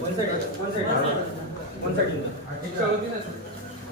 One second one second one second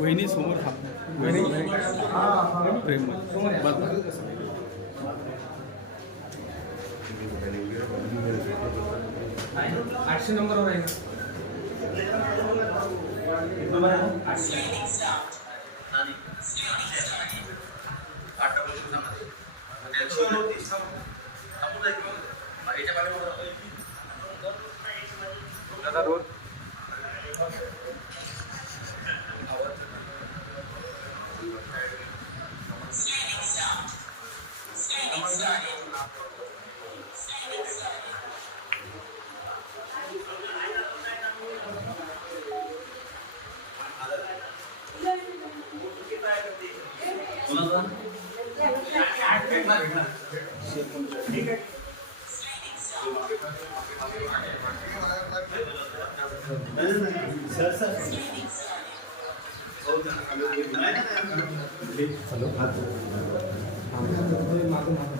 वहिनी समोर हा वहिनी. प्रेम आठशे नंबरवर आहे. हॅलो माझं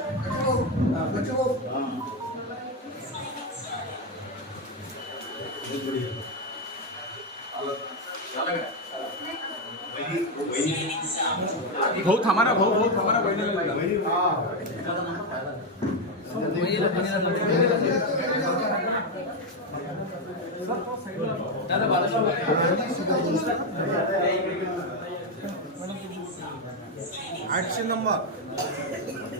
भाऊ थांबा ना भाऊ भाऊ थांबा ना बहिणीला आठशे नंबर आधार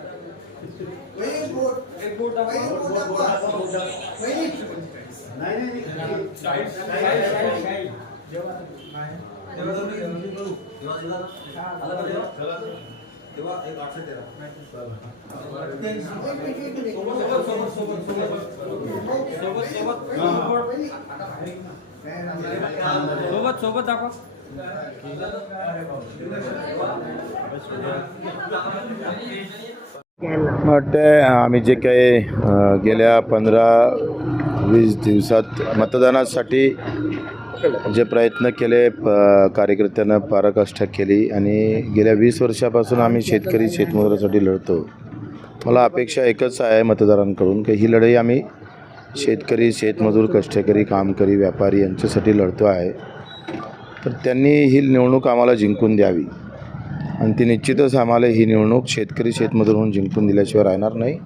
एक बोट सोबत सोबत दाखवा वाटतं आम्ही जे काही गेल्या पंधरा वीस दिवसात मतदानासाठी जे प्रयत्न केले प कार्यकर्त्यांना पराकाष्ठा केली आणि गेल्या वीस वर्षापासून आम्ही शेतकरी शेतमजुरासाठी लढतो. मला अपेक्षा एकच आहे मतदारांकडून की ही लढाई आम्ही शेतकरी शेतमजूर कष्टकरी कामकरी व्यापारी यांच्यासाठी लढतो आहे. तर त्यांनी ही निवडणूक आम्हाला जिंकून द्यावी. आणि ती निश्चितच आम्हाला ही निवडणूक शेतकरी शेतमजूर म्हणून जिंकून दिल्याशिवाय राहणार नाही.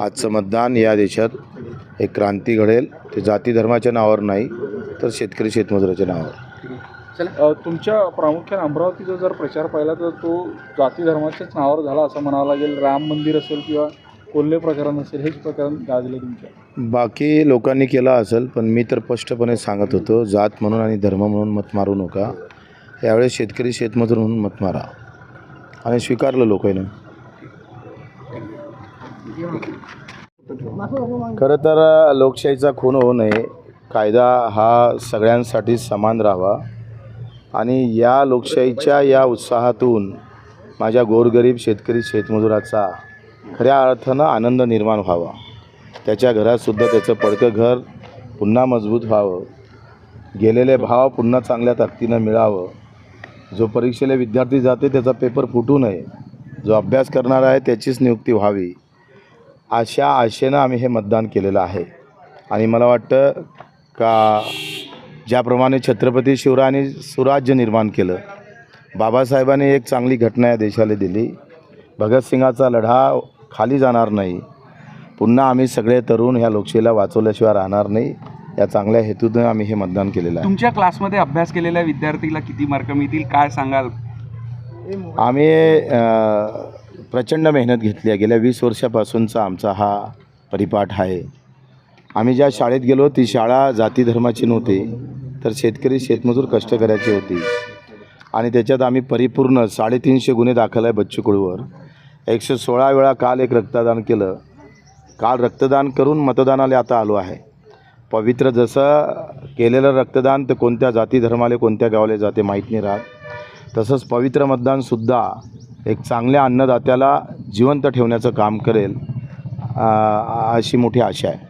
आजचं मतदान या देशात एक क्रांती घडेल. ते जाती धर्माच्या नावावर नाही तर शेतकरी शेतमजुराच्या नावावर. तुमच्या प्रामुख्याने अमरावतीचा जर प्रचार पाहिला तर तो जाती धर्माच्याच नावावर झाला असं म्हणावं लागेल. राम मंदिर असेल किंवा कोल्हे प्रकरण असेल हेच प्रकरण गाजले तुमच्या. बाकी लोकांनी केला असेल पण मी तर स्पष्टपणे सांगत होतो जात म्हणून आणि धर्म म्हणून मत मारू नका. यावेळेस शेतकरी शेतमजूर म्हणून मत मारा. आणि स्वीकारलं लोकांनी. खरं तर लोकशाहीचा खून होऊ नये. कायदा हा सगळ्यांसाठी समान राहावा. आणि या लोकशाहीच्या या उत्साहातून माझ्या गोरगरीब शेतकरी शेतमजुराचा खऱ्या अर्थानं आनंद निर्माण व्हावा. त्याच्या घरातसुद्धा त्याचं पडकं घर पुन्हा मजबूत व्हावं. गेलेले भाव पुन्हा चांगल्या ताकदीनं मिळावं. जो परीक्षेला विद्यार्थी जाते त्याचा पेपर फुटू नये. जो अभ्यास करणार आहे त्याचीच नियुक्ती व्हावी. अशा आशेनं आम्ही हे मतदान केलेलं आहे. आणि मला वाटतं का ज्याप्रमाणे छत्रपती शिवरायांनी सुराज्य निर्माण केलं बाबासाहेबांनी एक चांगली घटना या देशाला दिली. भगतसिंगाचा लढा खाली जाणार नाही. पुन्हा आम्ही सगळे तरुण ह्या लोकशाहीला वाचवल्याशिवाय राहणार नाही. या चांगल्या हेतूनं आम्ही हे मतदान केलेलं आहे. तुमच्या क्लासमध्ये अभ्यास केलेल्या विद्यार्थीला किती मार्क मिळतील? काय सांगाल? आम्ही प्रचंड मेहनत घेतली आहे. गेल्या वीस वर्षापासूनचा आमचा हा परिपाठ आहे. आम्ही ज्या शाळेत गेलो ती शाळा जाती धर्माची नव्हती तर शेतकरी शेतमजूर कष्टकऱ्याची होती. आणि त्याच्यात आम्ही परिपूर्ण साडेतीनशे गुन्हे दाखल आहे बच्चू कडूवर एकशे सोळा वेळा काल एक रक्तदान केलं. काल रक्तदान करून मतदानाला आता आलो आहे. पवित्र जसं केलेलं रक्तदान तर कोणत्या जाती धर्माले कोणत्या गावाला जाते माहीत नाही राहत. तसंच पवित्र मतदानसुद्धा एक चांगल्या अन्नदात्याला जिवंत ठेवण्याचं काम करेल अशी मोठी आशा आहे.